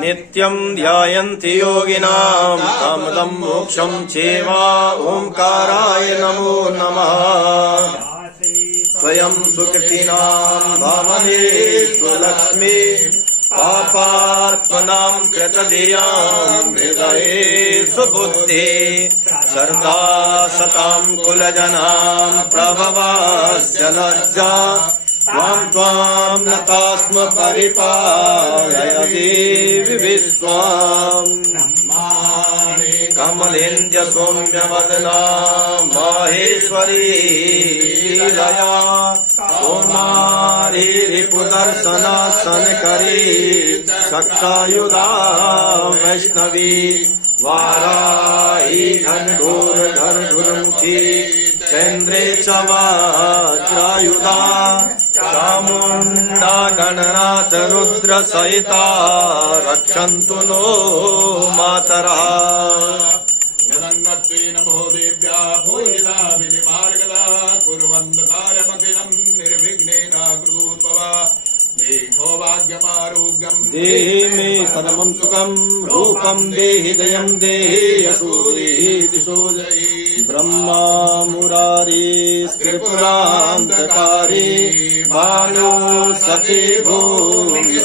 नित्यं ध्यायन्ति योगिनां कामदं मोक्षं चैव ओंकाराय नमो नमः। स्वयं सुकृतिनां भावने स्वलक्ष्मी पापात्मनां कृतधियां हृदये सुबुद्धि श्रद्धा सतां कुलजनां प्रभवस्य लज्जा त्वां नतास्म परिपालय देवि विश्वाम्। कमलेन्द्र सौम्यवदना माहेश्वरी लीलया कौमारी रिपुदर्शना सनकरी शक्तायुधा वैष्णवी वाराही घनघोरमुखी चन्द्रे च वज्रायुधा चामुण्डा गणनाथ रुद्र सहिता रक्षन्तु नो मातरः। यदङ्गत्वेन नमो देव्या भूयिता विनिमार्गदा कुर्वन्तु कार्यमखिलं निर्विघ्नेन कुरुत्वा देहो भाग्यमारोग्यं देहि मे परमं सुखं रूपं देहि जयं देहि यशो देहि दिशो देहि। ब्रह्मा मुरारी त्रिपुरान्तकारी भानु सचिवो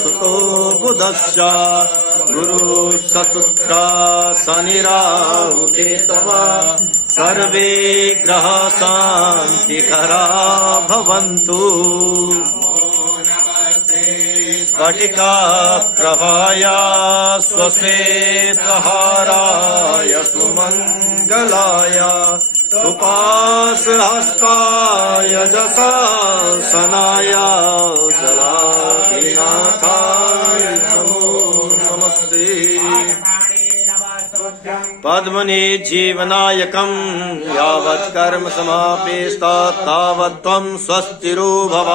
सुतो बुधश्च गुरु सशुक्रा शनिराहु केतवः सर्वे ग्रहा शान्तिकरा भवन्तु। स्फटिका प्रभाया स्वश्वेतहाराय सुमङ्गलाय सुपाशहस्ताय जशासनाय जलाधिनाथाय नमो नमस्ते। पद्मने जीवनायकं यावत् कर्म समापेस्तात् तावत् त्वं स्वस्तिरो भव।